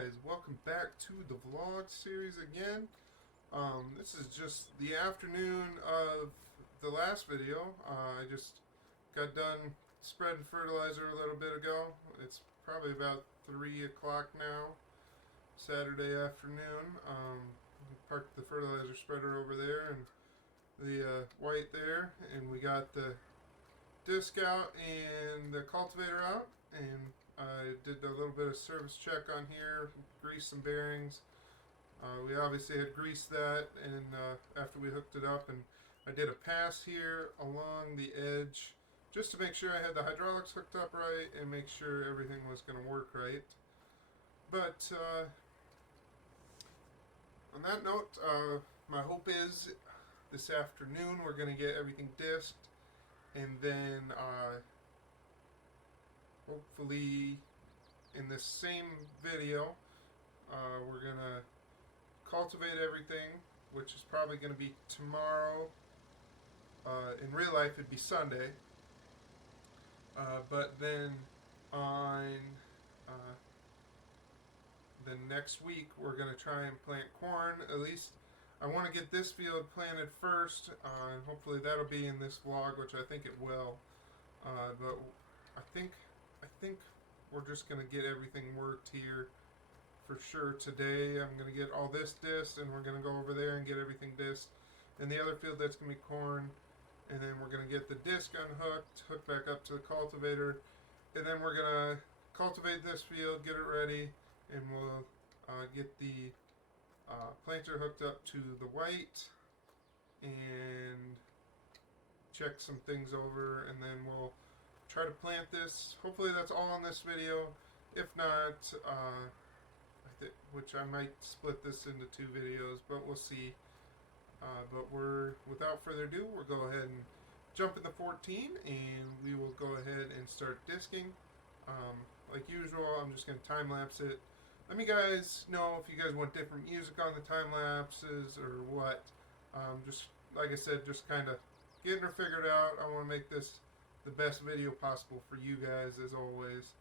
guys, welcome back to the vlog series again. This is just the afternoon of the last video. I just got done spreading fertilizer a little bit ago. It's probably about 3 o'clock now, Saturday afternoon. Parked the fertilizer spreader over there and the white there, and we got the disc out and the cultivator out, and I did a little bit of service check on here, greased some bearings. We obviously had greased that, and after we hooked it up, and I did a pass here along the edge just to make sure I had the hydraulics hooked up right and make sure everything was going to work right. But on that note, my hope is this afternoon we're going to get everything disked, and then hopefully in this same video we're gonna cultivate everything, which is probably going to be tomorrow. In real life it'd be Sunday, but then on the next week we're going to try and plant corn. At least I want to get this field planted first, and hopefully that'll be in this vlog, which I think it will. But I think we're just going to get everything worked here for sure today. I'm going to get all this disked, and we're going to go over there and get everything disked. And the other field, that's going to be corn. And then we're going to get the disc unhooked, hooked back up to the cultivator. And then we're going to cultivate this field, get it ready, and we'll get the planter hooked up to the white and check some things over, and then we'll try to plant this. Hopefully that's all in this video. If not, which I might split this into 2 videos, but we'll see. But without further ado, we'll go ahead and jump in the 14, and we will go ahead and start disking. Like usual, I'm just going to time lapse it. Let me guys know if you guys want different music on the time lapses or what. Just like I said, just kind of getting her figured out. I want to make this the best video possible for you guys, as always.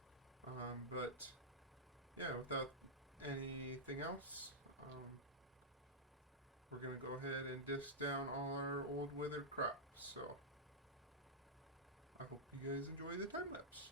But yeah, without anything else, we're going to go ahead and disc down all our old withered crops. So I hope you guys enjoy the time lapse.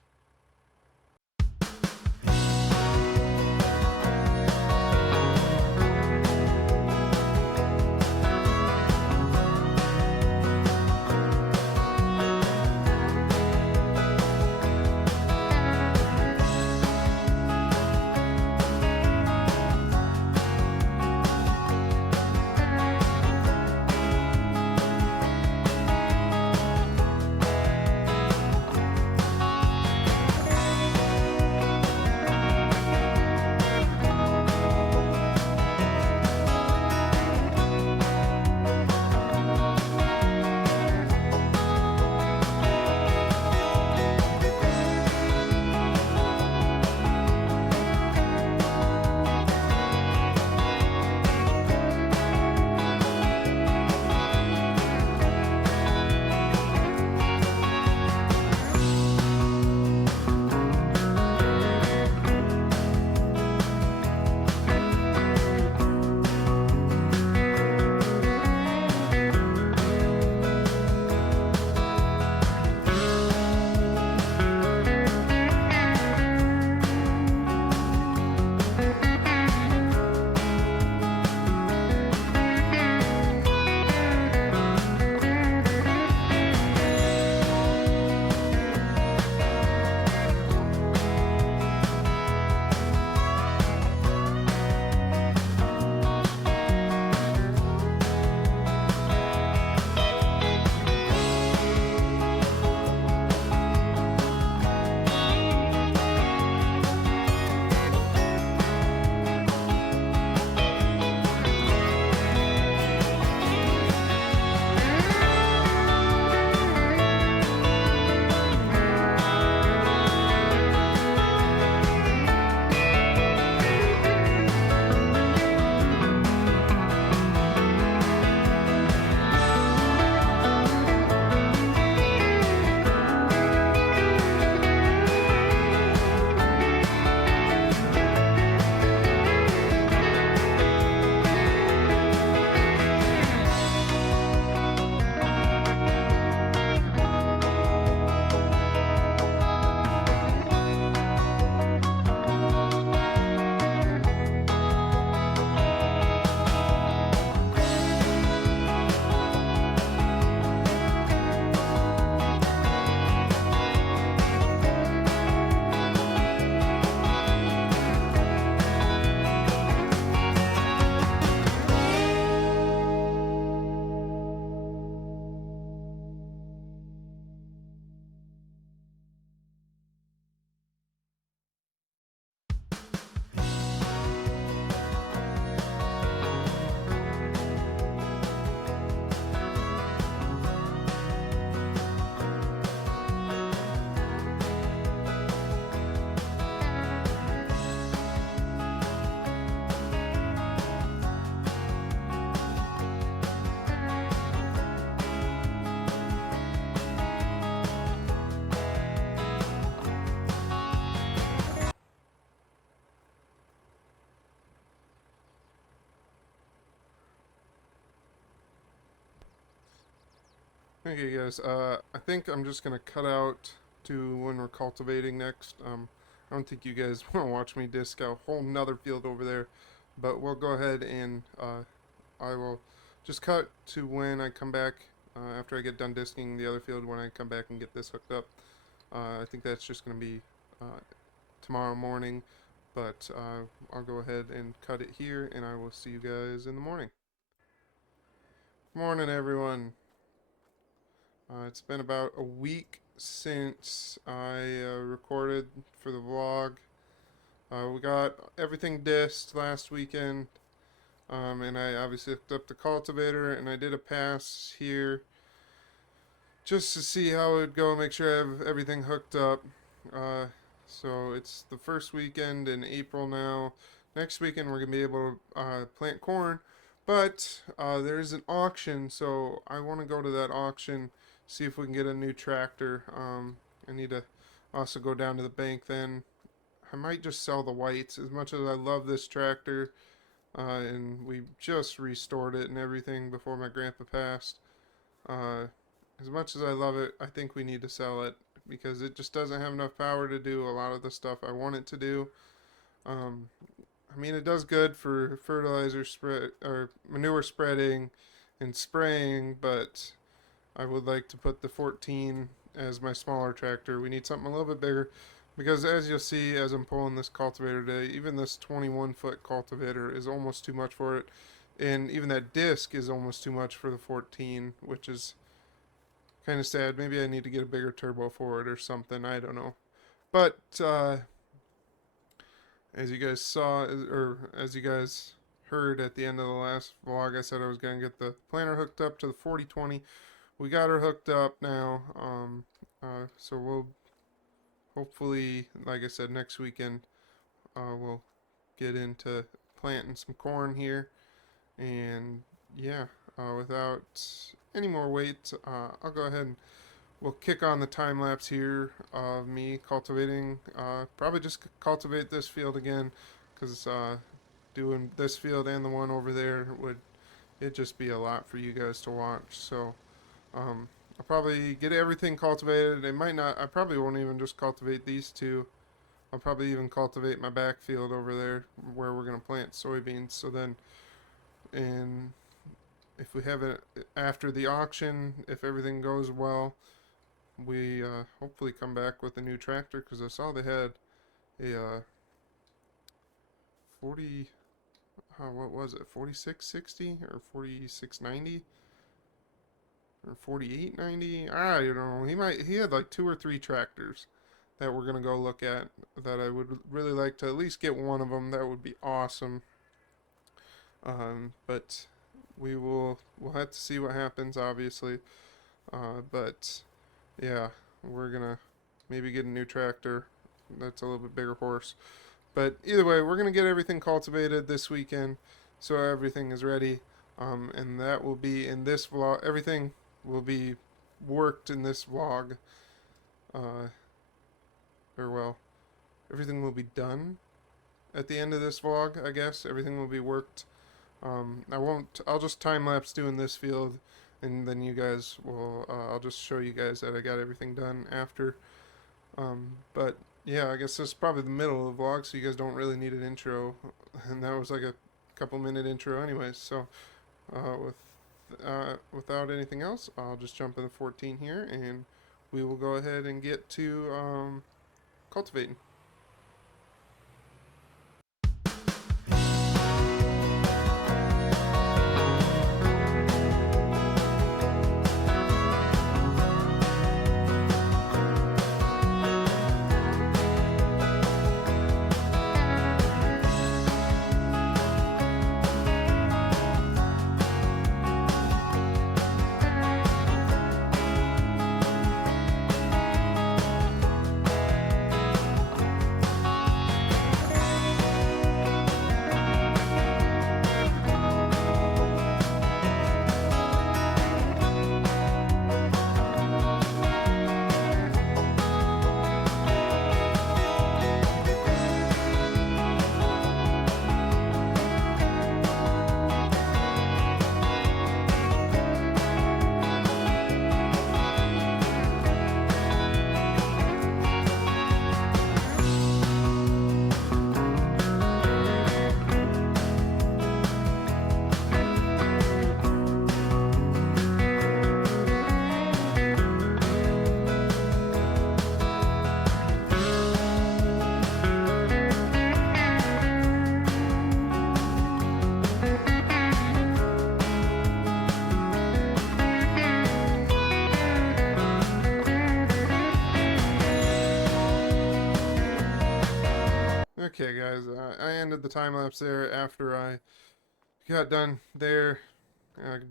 Okay, guys. I think I'm just gonna cut out to when we're cultivating next. I don't think you guys want to watch me disc a whole nother field over there, but we'll go ahead and I will just cut to when I come back after I get done disking the other field. When I come back and get this hooked up, I think that's just gonna be tomorrow morning. But I'll go ahead and cut it here, and I will see you guys in the morning. Morning, everyone. It's been about a week since I recorded for the vlog. We got everything disked last weekend, and I obviously hooked up the cultivator, and I did a pass here just to see how it would go, make sure I have everything hooked up. So it's the first weekend in April now. Next weekend we're going to be able to plant corn, but there's an auction, so I want to go to that auction, see if we can get a new tractor. I need to also go down to the bank then. I might just sell the whites. As much as I love this tractor, and we just restored it and everything before my grandpa passed, as much as I love it, I think we need to sell it because it just doesn't have enough power to do a lot of the stuff I want it to do. I mean, it does good for fertilizer spread or manure spreading and spraying, but I would like to put the 14 as my smaller tractor. We need something a little bit bigger because, as you'll see as I'm pulling this cultivator today, even this 21-foot cultivator is almost too much for it, and even that disc is almost too much for the 14, which is kind of sad. Maybe I need to get a bigger turbo for it or something. I don't know. But as you guys saw, or as you guys heard at the end of the last vlog, I said I was going to get the planter hooked up to the 4020. We got her hooked up now. So we'll hopefully, like I said, next weekend we'll get into planting some corn here. And yeah, without any more wait, I'll go ahead and we'll kick on the time lapse here of me cultivating. Probably just cultivate this field again because doing this field and the one over there would just be a lot for you guys to watch. So I'll probably get everything cultivated. It might not. I probably won't even just cultivate these two. I'll probably even cultivate my backfield over there where we're gonna plant soybeans. So then, and if we have it after the auction, if everything goes well, we hopefully come back with a new tractor because I saw they had a 40. What was it? 4660 or 4690 or 4890? I don't know. He had like 2 or 3 tractors that we're gonna go look at. That I would really like to at least get one of them. That would be awesome. But we'll have to see what happens, obviously. But yeah, we're gonna maybe get a new tractor that's a little bit bigger horse. But either way, we're gonna get everything cultivated this weekend, so everything is ready. And that will be in this vlog. Everything will be worked in this vlog. Or well, everything will be done at the end of this vlog. I guess everything will be worked. I'll just time lapse doing this field, and then you guys will, I'll just show you guys that I got everything done after. But yeah, I guess this is probably the middle of the vlog, so you guys don't really need an intro, and that was like a couple-minute intro anyways. So without anything else, I'll just jump in the 14 here, and we will go ahead and get to cultivating. Okay, guys, I ended the time lapse there after I got done there.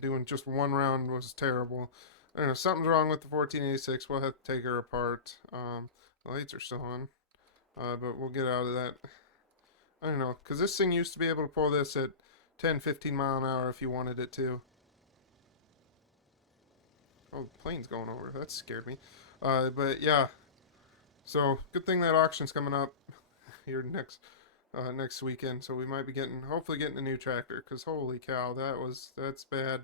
Doing just one round was terrible. I don't know, something's wrong with the 1486. We'll have to take her apart. The lights are still on, but we'll get out of that. I don't know, because this thing used to be able to pull this at 10, 15 mile an hour if you wanted it to. Oh, the plane's going over. That scared me. But yeah, so good thing that auction's coming up here next weekend. So we might be hopefully getting a new tractor. Cause holy cow, that's bad.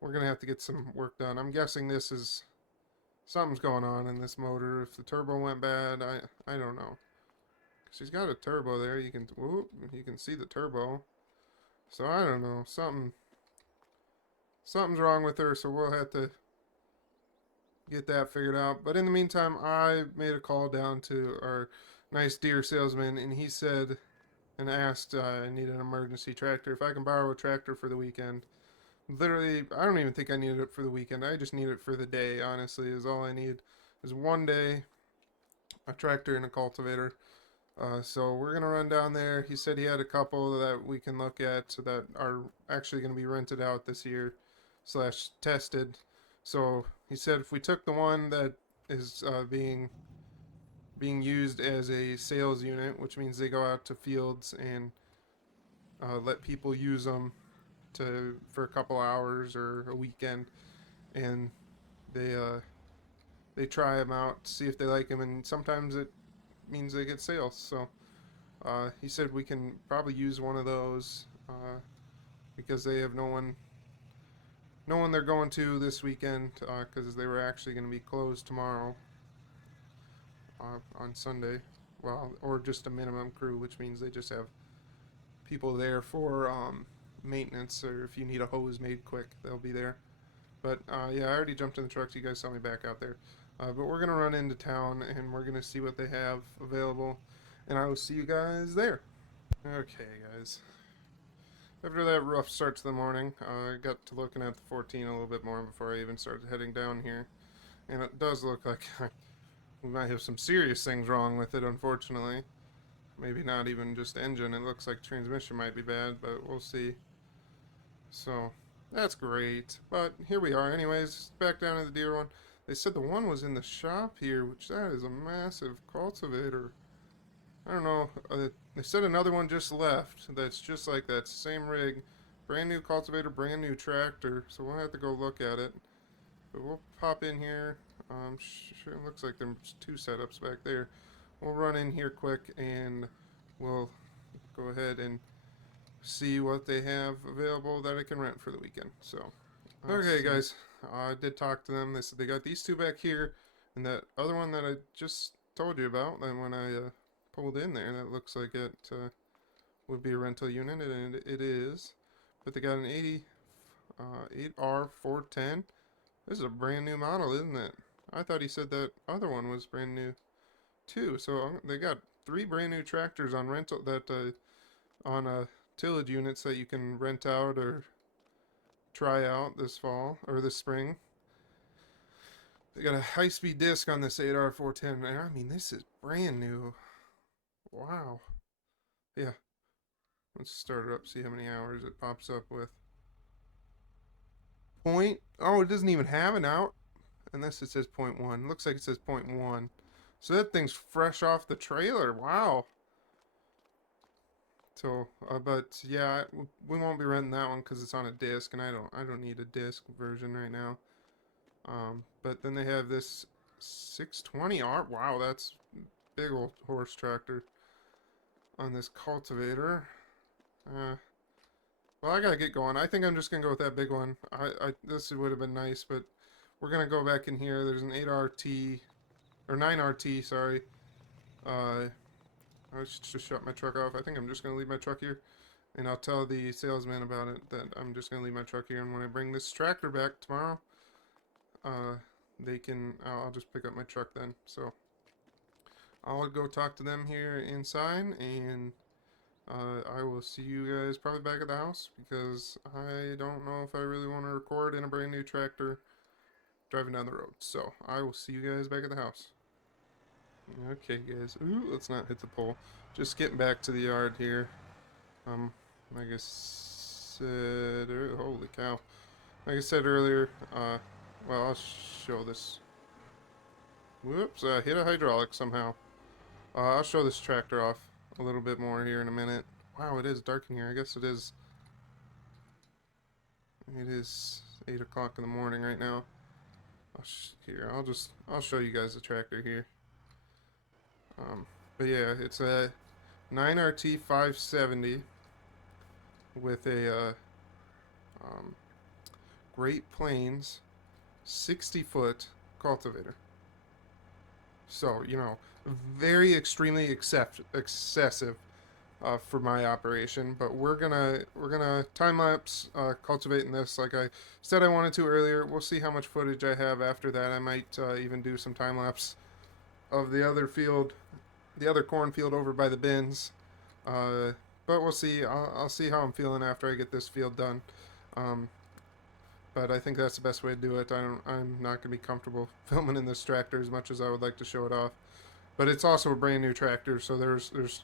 We're gonna have to get some work done. I'm guessing something's going on in this motor. If the turbo went bad, I don't know. She's got a turbo there. You can see the turbo. So I don't know. Something's wrong with her. So we'll have to get that figured out. But in the meantime, I made a call down to our nice Deere salesman, and he said and asked, I need an emergency tractor. If I can borrow a tractor for the weekend. Literally, I don't even think I needed it for the weekend. I just need it for the day, honestly, is all I need. Is one day, a tractor and a cultivator. So we're going to run down there. He said he had a couple that we can look at that are actually going to be rented out this year / tested. So he said if we took the one that is being used as a sales unit, which means they go out to fields and let people use them for a couple hours or a weekend, and they try them out, see if they like them, and sometimes it means they get sales. So he said we can probably use one of those because they have no one they're going to this weekend because they were actually going to be closed tomorrow on Sunday. Well, or just a minimum crew, which means they just have people there for maintenance, or if you need a hose made quick, they'll be there. But yeah, I already jumped in the truck, so you guys saw me back out there. But we're going to run into town, and we're going to see what they have available, and I will see you guys there. Okay, guys. After that rough start to the morning, I got to looking at the 14 a little bit more before I even started heading down here. And it does look like we might have some serious things wrong with it, unfortunately. Maybe not even just engine. It looks like transmission might be bad, but we'll see. So, that's great. But here we are. Anyways, back down to the Deere one. They said the one was in the shop here, which that is a massive cultivator. I don't know. They said another one just left that's just like that. Same rig. Brand new cultivator, brand new tractor. So we'll have to go look at it. But we'll pop in here. Sure, it looks like there's two setups back there. We'll run in here quick and we'll go ahead and see what they have available that I can rent for the weekend. So, okay, guys. I did talk to them. They said they got these two back here, and that other one that I just told you about. And when I pulled in there, that looks like it would be a rental unit, and it is. But they got an 8R410. This is a brand new model, isn't it? I thought he said that other one was brand new too. So they got 3 brand new tractors on rental on tillage units that you can rent out or try out this fall or this spring. They got a high-speed disc on this 8R410, and I mean this is brand new. Wow. Yeah. Let's start it up, see how many hours it pops up with. Point. Oh, it doesn't even have an out. Unless it says 0.1. Looks like it says 0.1. So that thing's fresh off the trailer. Wow. So, but yeah, we won't be renting that one because it's on a disc, and I don't need a disc version right now. But then they have this 620R. Wow, that's big old horse tractor on this cultivator. Well, I gotta get going. I think I'm just gonna go with that big one. This would have been nice, but we're gonna go back in here. There's an 8RT or 9RT. Sorry. I should just shut my truck off. I think I'm just gonna leave my truck here, and I'll tell the salesman about it that I'm just gonna leave my truck here. And when I bring this tractor back tomorrow, I'll just pick up my truck then. So I'll go talk to them here inside, and I will see you guys probably back at the house because I don't know if I really want to record in a brand new tractor driving down the road. So I will see you guys back at the house. Okay, guys. Ooh, let's not hit the pole. Just getting back to the yard here. Like I said, holy cow. Like I said earlier, well, I'll show this. Whoops, I hit a hydraulic somehow. I'll show this tractor off a little bit more here in a minute. Wow, it is dark in here. I guess it is. It is 8 o'clock in the morning right now. I'll show you guys the tractor here. But yeah, it's a 9RT 570 with a Great Plains 60-foot cultivator. So, you know, very extremely excessive for my operation, but we're gonna time lapse cultivating this like I said I wanted to earlier. We'll see how much footage I have after that. I might even do some time lapse of the other field, the other cornfield over by the bins. Uh, but we'll see. I'll see how I'm feeling after I get this field done. Um, but I think that's the best way to do it. I'm not gonna be comfortable filming in this tractor as much as I would like to show it off. But it's also a brand new tractor, so there's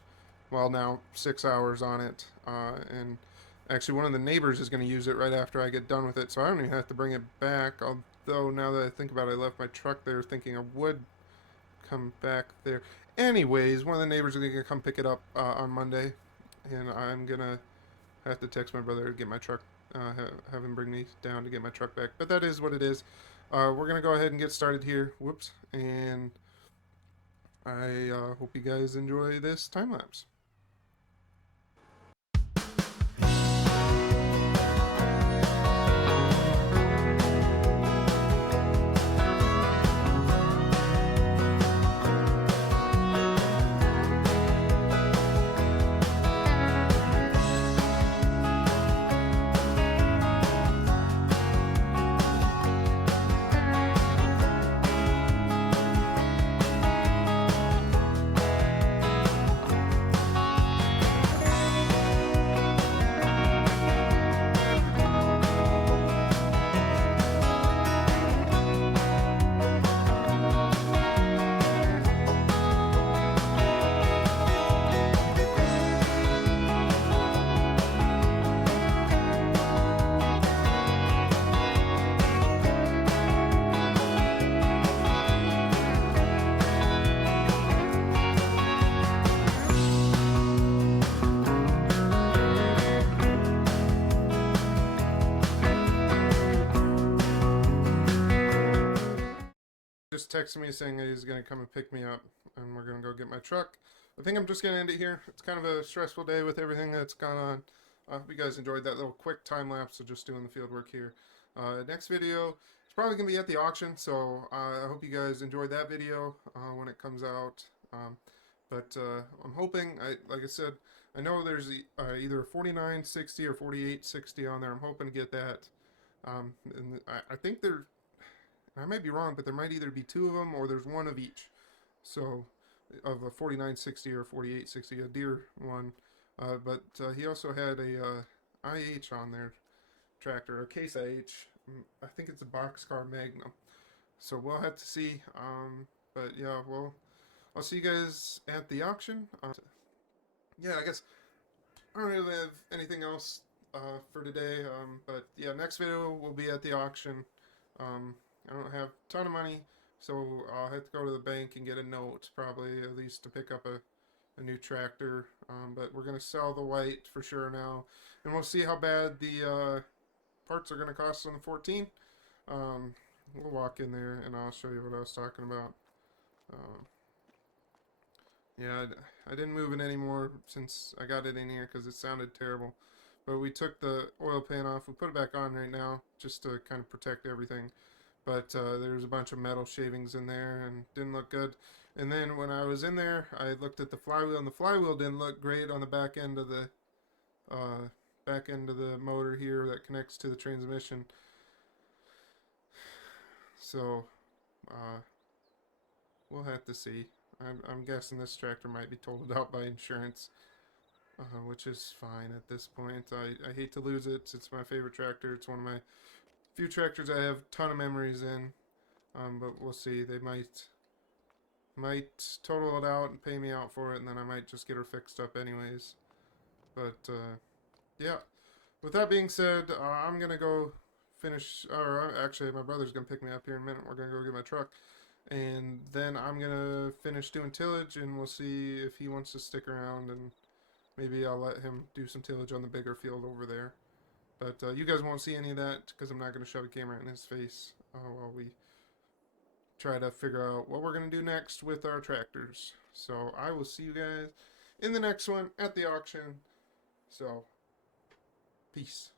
well now 6 hours on it, and actually one of the neighbors is going to use it right after I get done with it, so I don't even have to bring it back. Although now that I think about it, I left my truck there, thinking I would come back there. Anyways, one of the neighbors is going to come pick it up on Monday, and I'm gonna have to text my brother to get my truck, have him bring me down to get my truck back. But that is what it is. We're gonna go ahead and get started here. Whoops, and I hope you guys enjoy this time lapse. Just texted me saying that he's going to come and pick me up, and we're going to go get my truck. I think I'm just going to end it here. It's kind of a stressful day with everything that's gone on. I hope you guys enjoyed that little quick time lapse of just doing the field work here. Next video is probably going to be at the auction, so I hope you guys enjoyed that video when it comes out. But I'm hoping, like I said, I know there's either a 4960 or 4860 on there. I'm hoping to get that. And I think I might be wrong, but there might either be two of them or there's one of each. So, of a 4960 or 4860, a Deere one. But he also had a IH on there tractor, a Case IH. I think it's a boxcar Magnum. So we'll have to see. But yeah, well, I'll see you guys at the auction. Yeah, I guess I don't really have anything else for today. But yeah, next video will be at the auction. I don't have a ton of money, so I'll have to go to the bank and get a note, probably, at least to pick up a new tractor. But we're going to sell the white for sure now, and we'll see how bad the parts are going to cost on the 14. We'll walk in there, and I'll show you what I was talking about. Yeah, I didn't move it anymore since I got it in here because it sounded terrible. But we took the oil pan off. We put it back on right now just to kind of protect everything. But there's a bunch of metal shavings in there and didn't look good. And then when I was in there, I looked at the flywheel, and the flywheel didn't look great on the back end of the motor here that connects to the transmission. So we'll have to see. I'm guessing this tractor might be totaled out by insurance, which is fine at this point. I hate to lose it. It's my favorite tractor. It's one of my few tractors I have a ton of memories in, but we'll see. They might might total it out and pay me out for it, and then I might just get her fixed up anyways. But yeah, with that being said, I'm gonna go finish. Or actually, my brother's gonna pick me up here in a minute. We're gonna go get my truck, and then I'm gonna finish doing tillage, and we'll see if he wants to stick around, and maybe I'll let him do some tillage on the bigger field over there. But you guys won't see any of that because I'm not gonna shove a camera in his face while we try to figure out what we're going to do next with our tractors. So I will see you guys in the next one at the auction. So, peace.